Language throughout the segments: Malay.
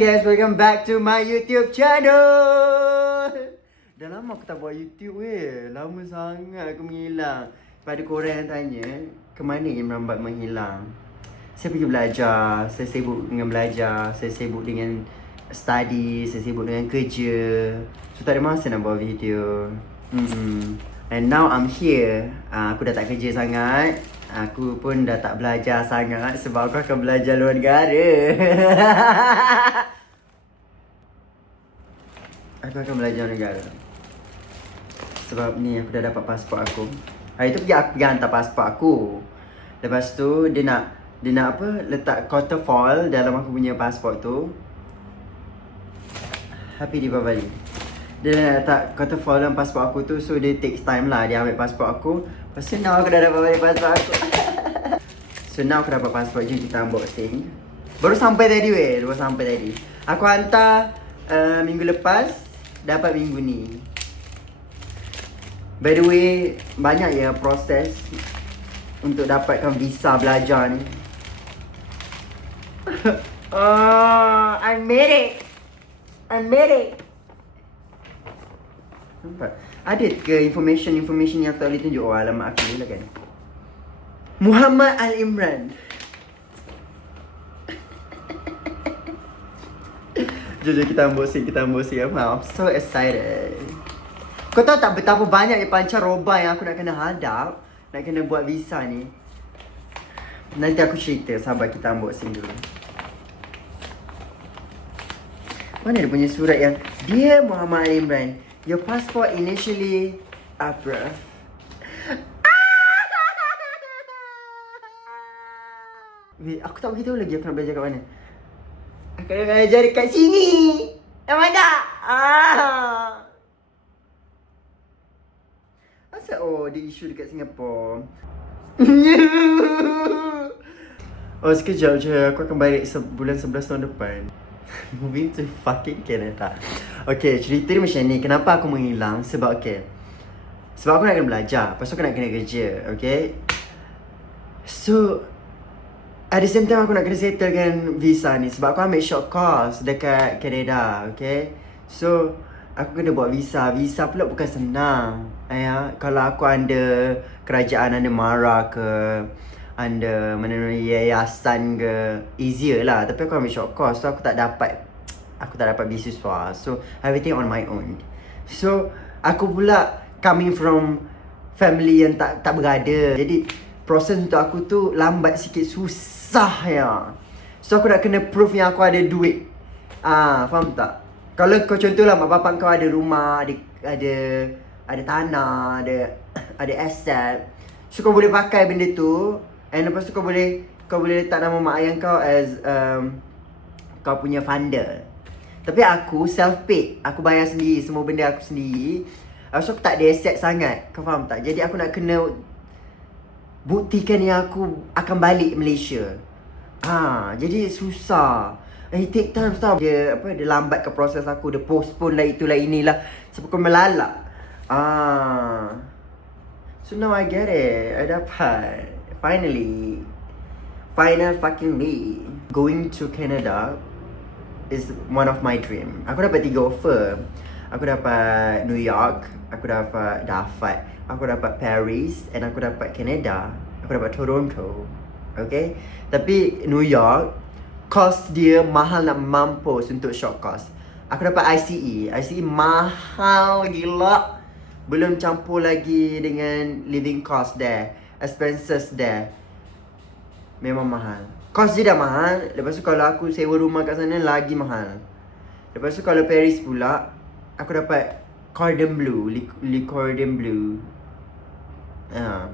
Guys, welcome back to my YouTube channel. Dah lama aku tak buat YouTube weh. Lama sangat aku menghilang. Pada korang yang tanya, ke mana yang merambat menghilang? Saya pergi belajar, saya sibuk dengan belajar, saya sibuk dengan study, saya sibuk dengan kerja. So tak ada masa nak buat video. Hmm. And now I'm here. Uh, aku dah tak kerja sangat. Aku pun dah tak belajar sangat sebab aku akan belajar luar negara. aku akan belajar luar negara. Sebab ni aku dah dapat pasport aku. Hari tu pergi aku pergi hantar pasport aku. Lepas tu dia nak dia nak apa letak quarter foil dalam aku punya pasport tu. Happy Deepavali. Dia nak letak quarter foil dalam pasport aku tu so dia takes time lah dia ambil pasport aku. Tu now aku dah dapat balik pasport aku. so now aku dapat pasport je kita unboxing. Baru sampai tadi weh, baru sampai tadi. Aku hantar uh, minggu lepas, dapat minggu ni. By the way, banyak ya proses untuk dapatkan visa belajar ni. oh, I made it. I made it. Nampak? Ada ke information-information yang tak boleh tunjuk? Oh, alamat aku lah kan. Muhammad Al-Imran. Jom, jom kita unboxing, kita unboxing. I'm so excited. Kau tahu tak betapa banyak yang pancaroba yang aku nak kena hadap Nak kena buat visa ni Nanti aku cerita, sabar kita unboxing dulu Mana dia punya surat yang Dear Muhammad Ali Imran Your passport initially approved Wait, aku tak beritahu lagi aku nak belajar kat mana. Aku nak belajar dekat sini. Emang tak? Ah. Asal oh dia isu dekat Singapura Oh sekejap je aku akan balik se- bulan 11 tahun depan Moving to fucking Canada. Okay cerita dia macam ni. Kenapa aku menghilang? Sebab okay. Sebab aku nak kena belajar. Lepas tu aku nak kena kerja Okay? So At the same time aku nak kena settlekan visa ni. Sebab aku ambil short course dekat Canada Okay? So Aku kena buat visa. Visa pula bukan senang ya, Kalau aku under Kerajaan under MARA ke Under mana-mana yayasan ke Easier lah. Tapi aku ambil short course So aku tak dapat Aku tak dapat beasiswa So everything on my own. So Aku pula Coming from Family yang tak tak berada. Jadi Proses untuk aku tu Lambat sikit Susah ya. So aku nak kena proof yang aku ada duit. Ah, faham tak? Kalau kau contohlah mak bapak kau ada rumah, ada ada ada tanah, ada ada aset. So kau boleh pakai benda tu and lepas tu kau boleh kau boleh letak nama mak ayah kau as um, kau punya funder. Tapi aku self paid. Aku bayar sendiri semua benda aku sendiri. Uh, so aku tak ada aset sangat. Kau faham tak? Jadi aku nak kena buktikan yang aku akan balik Malaysia. Ha, jadi susah. Eh, take time tau. Dia apa dia lambat ke proses aku, dia postpone lah itulah inilah. Sebab kau melalak. Ah. So now I get it. I dapat. Finally. Final fucking me. Going to Canada is one of my dream. Aku dapat tiga offer. Aku dapat New York, aku dapat dapat, aku dapat Paris and aku dapat Canada. Aku dapat Toronto. Okay? Tapi New York cost dia mahal nak mampus untuk short course. Aku dapat ICE. ICE mahal gila. Belum campur lagi dengan living cost there, expenses there. Memang mahal. Cost dia dah mahal. Lepas tu kalau aku sewa rumah kat sana lagi mahal. Lepas tu kalau Paris pula aku dapat cordon bleu, li cordon bleu. Ha.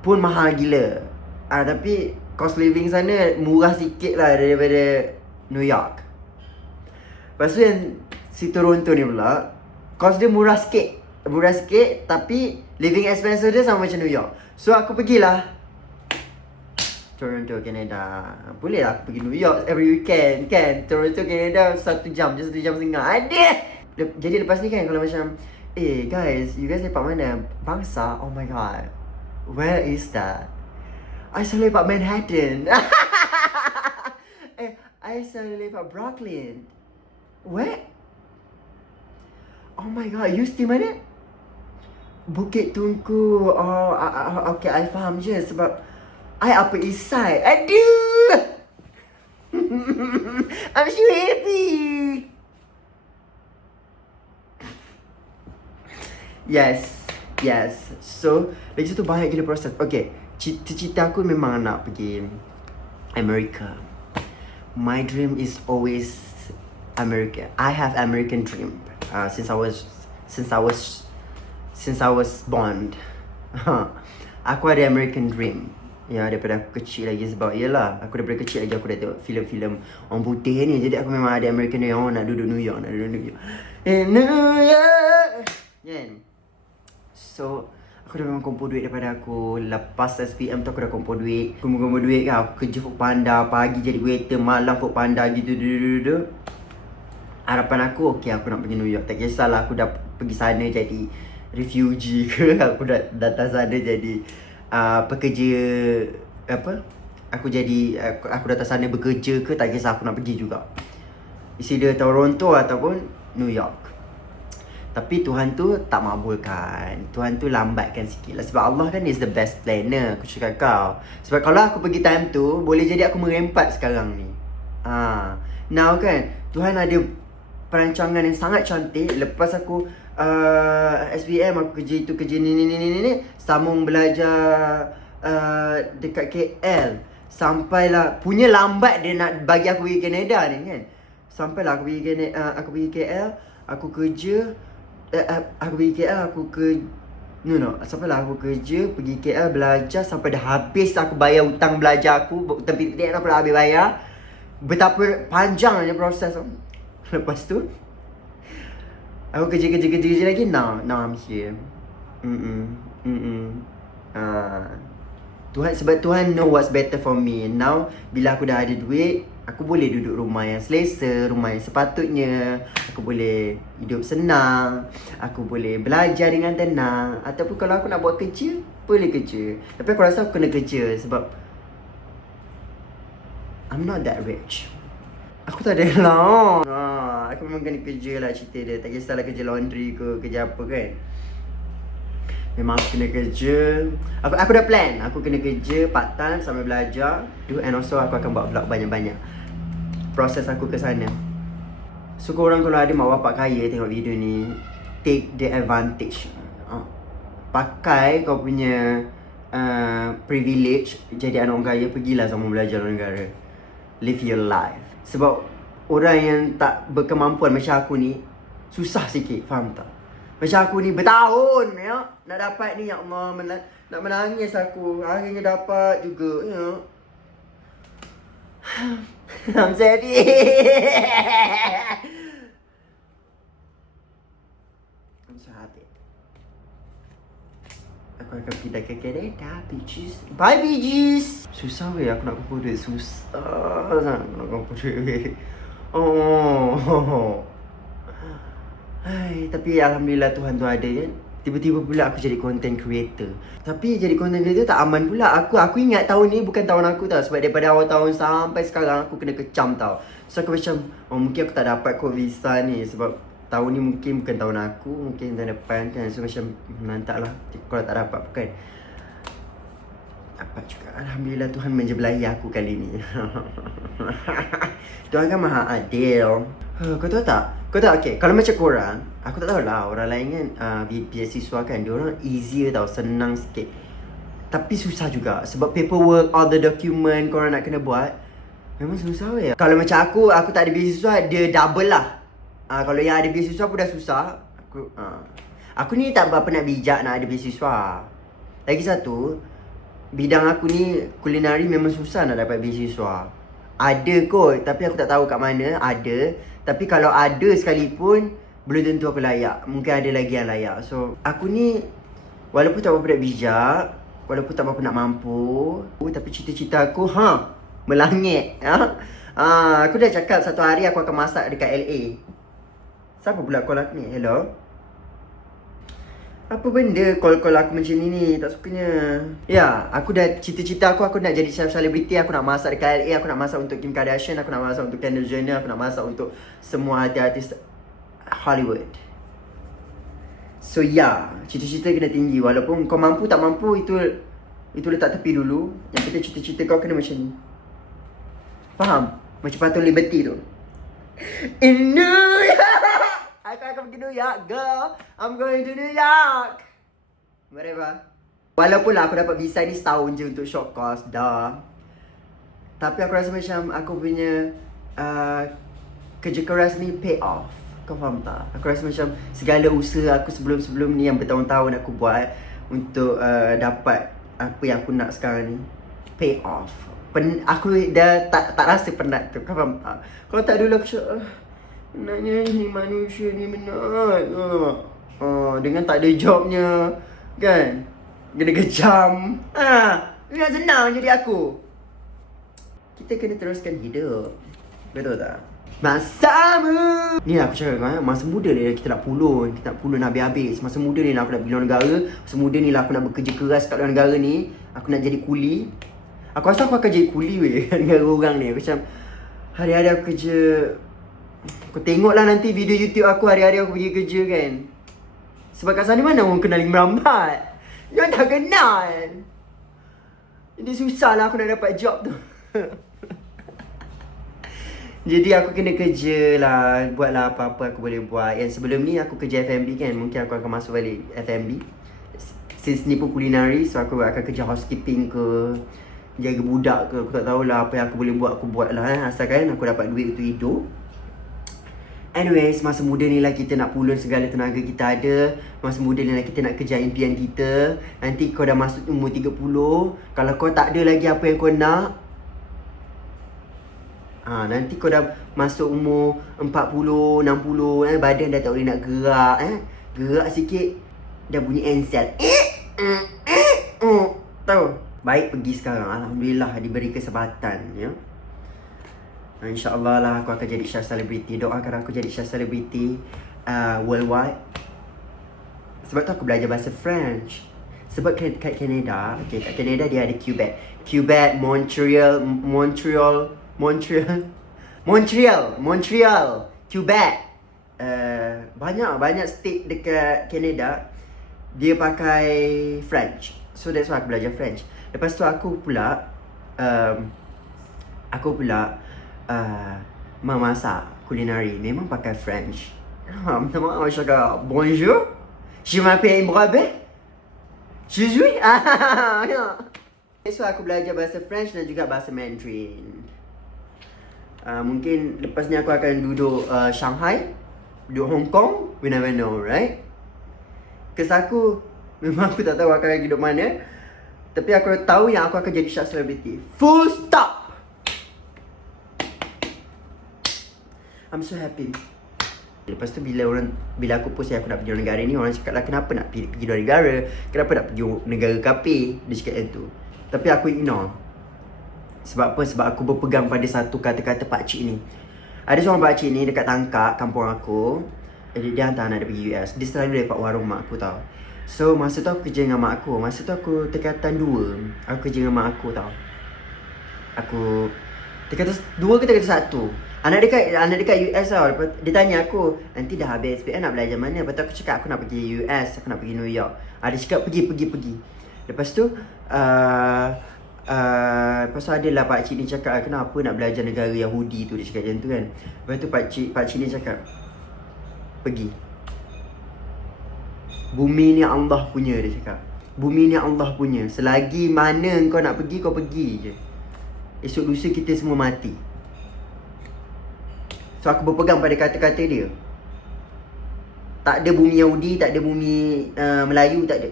Pun mahal gila. Ah tapi cost living sana murah sikit lah daripada New York. Lepas tu yang si Toronto ni pula cost dia murah sikit. Murah sikit tapi living expenses dia sama macam New York. So aku pergilah Toronto, Canada. Boleh lah aku pergi New York every weekend kan. Toronto, Canada satu jam je satu jam setengah. Ada. Le- Jadi lepas ni kan kalau macam Eh guys, you guys lepak mana? Bangsa? Oh my god. Where is that? I selalu lepak Manhattan. eh, I live at Brooklyn. Where? Oh my god, you still mana? Bukit Tungku. Oh, uh, uh, okay, I faham je sebab I east side. Aduh! I'm so happy. Yes. Yes. So, lagi satu banyak gila proses. Okay. Cita-cita aku memang nak pergi America. My dream is always America. I have American dream. Uh, since I was since I was since I was born. aku ada American dream. Ya daripada aku kecil lagi sebab yalah aku daripada kecil lagi aku dah tengok filem-filem orang putih ni jadi aku memang ada American dream oh, nak duduk New York nak duduk New York. In New York. Yeah. So Aku dah memang kumpul duit daripada aku Lepas SPM tu aku dah kumpul duit Kumpul-kumpul duit kan Aku kerja food panda Pagi jadi waiter Malam food panda gitu du, Harapan aku Okay aku nak pergi New York Tak kisahlah aku dah pergi sana jadi Refugee ke Aku dah datang sana jadi uh, Pekerja Apa? Aku jadi aku, aku datang sana bekerja ke Tak kisah aku nak pergi juga. Isi dia Toronto ataupun New York. Tapi Tuhan tu tak makbulkan. Tuhan tu lambatkan sikit lah. Sebab Allah kan is the best planner Aku cakap kau. Sebab kalau aku pergi time tu Boleh jadi aku merempat sekarang ni. Ha. Now kan Tuhan ada perancangan yang sangat cantik. Lepas aku uh, SBM aku kerja itu kerja ni ni ni ni ni Sambung belajar uh, Dekat KL Sampailah Punya lambat dia nak bagi aku pergi Canada ni kan? Sampailah aku pergi, uh, aku pergi KL Aku kerja eh, aku pergi KL aku ke No no, sampai lah aku kerja Pergi KL belajar Sampai dah habis aku bayar hutang belajar aku Tapi dia aku dah habis bayar. Betapa panjangnya proses Lepas tu Aku kerja kerja kerja kerja lagi Now, now I'm here Mm-mm Mm-mm uh, Tuhan, sebab Tuhan know what's better for me Now, bila aku dah ada duit Aku boleh duduk rumah yang selesa, rumah yang sepatutnya. Aku boleh hidup senang. Aku boleh belajar dengan tenang. Ataupun kalau aku nak buat kerja, boleh kerja. Tapi aku rasa aku kena kerja sebab I'm not that rich. Aku tak ada lah. Ha, aku memang kena kerja lah cerita dia. Tak kisahlah kerja laundry ke, kerja apa kan. Memang aku kena kerja. Aku aku dah plan. Aku kena kerja part time sambil belajar. Do And also aku akan buat vlog banyak-banyak. Proses aku ke sana. So korang kalau ada mak bapak kaya tengok video ni Take the advantage. Uh, Pakai kau punya uh, Privilege Jadi anak orang kaya Pergilah sama belajar luar negara. Live your life Sebab Orang yang tak berkemampuan macam aku ni Susah sikit Faham tak? Macam aku ni bertahun ya nak dapat ni ya Allah men- nak menangis aku akhirnya dapat juga ya. I'm sorry. I'm so happy. Aku akan pindah ke kereta Bitches Bye bitches Susah weh aku nak kumpul duit Susah sangat aku nak kumpul duit weh Oh Hai, tapi alhamdulillah Tuhan tu ada kan. Tiba-tiba pula aku jadi content creator. Tapi jadi content creator tak aman pula. Aku aku ingat tahun ni bukan tahun aku tau. Sebab daripada awal tahun sampai sekarang aku kena kecam tau. So aku macam, oh mungkin aku tak dapat kot visa ni. Sebab tahun ni mungkin bukan tahun aku. Mungkin tahun depan kan. So macam, nantak lah. Kalau tak dapat bukan. Dapat juga. Alhamdulillah Tuhan menjebelahi aku kali ni. Tuhan kan maha adil. Kau tahu tak? Kau tahu okay, kalau macam korang, aku tak tahu lah orang lain kan uh, biasiswa kan, dia orang easier tau, senang sikit. Tapi susah juga sebab paperwork, all the document korang nak kena buat memang susah weh. Kalau macam aku, aku tak ada biasiswa, dia double lah. Uh, kalau yang ada biasiswa pun dah susah. Aku uh, aku ni tak berapa nak bijak nak ada biasiswa. Lagi satu, bidang aku ni kulinari memang susah nak dapat biasiswa. Ada kot, tapi aku tak tahu kat mana ada. Tapi kalau ada sekalipun Belum tentu aku layak Mungkin ada lagi yang layak So aku ni Walaupun tak berapa nak bijak Walaupun tak berapa nak mampu Tapi cita-cita aku ha Melangit ha? ha? Aku dah cakap satu hari aku akan masak dekat LA Siapa pula call aku ni? Hello? Apa benda call-call aku macam ni ni? Tak sukanya. Ya Aku dah Cita-cita aku Aku nak jadi chef selebriti Aku nak masak dekat LA Aku nak masak untuk Kim Kardashian. Aku nak masak untuk Kendall Jenner. Aku nak masak untuk Semua artis-artis Hollywood. So ya Cita-cita kena tinggi. Walaupun kau mampu tak mampu Itu Itu letak tepi dulu. Yang penting cita-cita kau kena macam ni. Faham? Macam patung Liberty tu. In New York Aku akan pergi New York girl. I'm going to New York. Whatever Walaupun lah aku dapat visa ni setahun je untuk short course Dah. Tapi aku rasa macam aku punya uh, Kerja keras ni pay off. Kau faham tak? Aku rasa macam segala usaha aku sebelum-sebelum ni Yang bertahun-tahun aku buat Untuk uh, dapat apa yang aku nak sekarang ni Pay off. Pen, Aku dah tak tak rasa penat tu. Kau faham tak? Kalau tak dulu aku cakap "Ah, Penatnya ni manusia ni penat uh, uh, Dengan tak ada jobnya Kan? Kena kejam. Ha, Ini senang jadi aku. Kita kena teruskan hidup. Betul tak? Masamu Ni lah aku cakap eh Masa muda ni kita nak pulun. Kita nak pulun habis-habis Masa muda ni lah aku nak pergi luar negara. Masa muda ni lah aku nak bekerja keras kat luar negara ni. Aku nak jadi kuli. Aku rasa aku akan jadi kuli weh negara orang ni. Macam Hari-hari aku kerja Kau tengoklah nanti video YouTube aku Hari-hari aku pergi kerja kan. Sebab kat sana mana orang kenal merambat? Dia tak kenal. Jadi susah lah aku nak dapat job tu. Jadi aku kena kerja lah Buatlah apa-apa aku boleh buat. Yang sebelum ni aku kerja F&B kan Mungkin aku akan masuk balik F&B Since ni pun culinary So aku akan kerja housekeeping ke Jaga budak ke Aku tak tahulah apa yang aku boleh buat Aku buat lah eh. Asalkan aku dapat duit untuk hidup Anyways, masa muda ni lah kita nak pulun segala tenaga kita ada Masa muda ni lah kita nak kejar impian kita Nanti kau dah masuk umur 30 Kalau kau tak ada lagi apa yang kau nak Ha, nanti kau dah masuk umur 40, 60 eh badan dah tak boleh nak gerak eh. Gerak sikit dah bunyi ensel. Eh, eh, eh, oh. Tahu? Baik pergi sekarang. Alhamdulillah diberi kesempatan ya. Ha, InsyaAllah lah aku akan jadi chef celebrity Doakan aku jadi chef celebrity uh, Worldwide. Sebab tu aku belajar bahasa French. Sebab kat, kat Canada okay, Kat Canada dia ada Quebec. Quebec, Montreal Montreal Montreal Montreal Montreal Quebec. Uh, Banyak banyak state dekat Canada Dia pakai French. So that's why aku belajar French. Lepas tu aku pula um, Aku pula uh, Memasak Culinary Memang pakai French. Minta maaf aku cakap Bonjour Je m'appelle Mbrabe Je suis? Ah. So aku belajar bahasa French dan juga bahasa Mandarin. Uh, Mungkin lepas ni aku akan duduk uh, Shanghai Duduk Hong Kong We never know, right? Kes aku Memang aku tak tahu aku akan hidup mana. Tapi aku tahu yang aku akan jadi chef celebrity. Full stop I'm so happy Lepas tu bila orang bila aku post aku nak pergi negara ni orang cakap lah kenapa nak pergi, pergi luar negara? Kenapa nak pergi negara kape? Dia cakap macam tu. Tapi aku ignore. Sebab apa? Sebab aku berpegang pada satu kata-kata pak cik ni. Ada seorang pak cik ni dekat Tangkak, kampung aku. Jadi dia hantar anak dia pergi US. Dia selalu dapat warung mak aku tau. So masa tu aku kerja dengan mak aku. Masa tu aku tingkatan dua. Aku kerja dengan mak aku tau. Aku tingkatan dua ke tingkatan satu. Anak dekat anak dekat US tau. Lepas, dia tanya aku, nanti dah habis SPM nak belajar mana? Lepas tu aku cakap aku nak pergi US, aku nak pergi New York. Ah, dia cakap pergi, pergi, pergi. Lepas tu, uh, uh, lepas tu adalah pakcik ni cakap, kenapa nak belajar negara Yahudi tu? Dia cakap macam tu kan. Lepas tu pakcik, pakcik ni cakap, pergi. Bumi ni Allah punya, dia cakap. Bumi ni Allah punya. Selagi mana kau nak pergi, kau pergi je. Esok lusa kita semua mati. So aku berpegang pada kata-kata dia. Tak ada bumi Yahudi, tak ada bumi uh, Melayu, tak ada.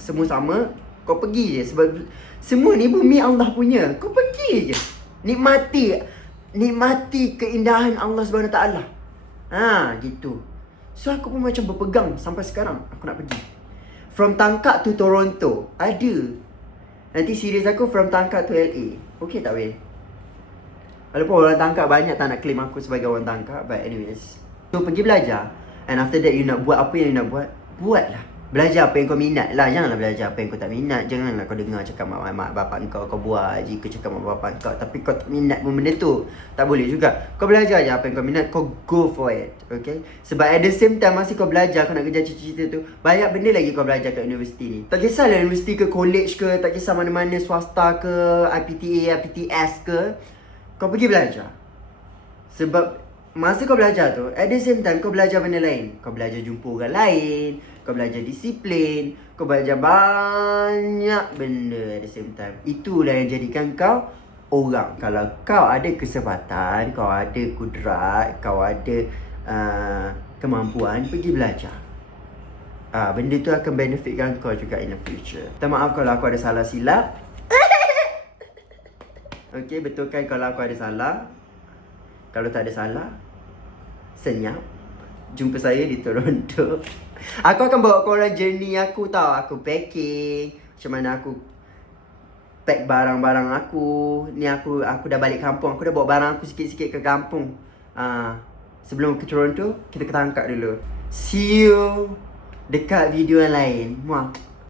Semua sama, kau pergi je. Sebab semua ni bumi Allah punya. Kau pergi je. Nikmati Nikmati keindahan Allah SWT Ha, gitu. So aku pun macam berpegang sampai sekarang Aku nak pergi. From Tangkak to Toronto Ada. Nanti series aku from Tangkak to LA Okay tak weh? Walaupun orang tangkap banyak tak nak claim aku sebagai orang tangkap But anyways. So pergi belajar. And after that you nak buat apa yang you nak buat Buatlah. Belajar apa yang kau minat lah. Janganlah belajar apa yang kau tak minat. Janganlah kau dengar cakap mak, mak bapak kau Kau buat je kau cakap mak bapak kau. Tapi kau tak minat pun benda tu. Tak boleh juga. Kau belajar je apa yang kau minat. Kau go for it Okay? Sebab at the same time Masih kau belajar Kau nak kerja cita-cita tu Banyak benda lagi kau belajar kat universiti ni. Tak kisahlah universiti ke college ke Tak kisah mana-mana swasta ke IPTA, IPTS ke Kau pergi belajar sebab masa kau belajar tu, at the same time kau belajar benda lain. Kau belajar jumpa orang lain, kau belajar disiplin, kau belajar banyak benda at the same time. Itulah yang jadikan kau orang. Kalau kau ada kesempatan, kau ada kudrat, kau ada uh, kemampuan, pergi belajar. Ah, benda tu akan benefitkan kau juga in the future. Minta maaf kalau aku ada salah silap. Okay, betulkan kalau aku ada salah. Kalau tak ada salah, senyap. Jumpa saya di Toronto. Aku akan bawa korang journey aku tau. Aku packing. Macam mana aku pack barang-barang aku. Ni aku aku dah balik kampung. Aku dah bawa barang aku sikit-sikit ke kampung. Ah, sebelum ke Toronto, kita ketangkap dulu. See you dekat video yang lain. Muah.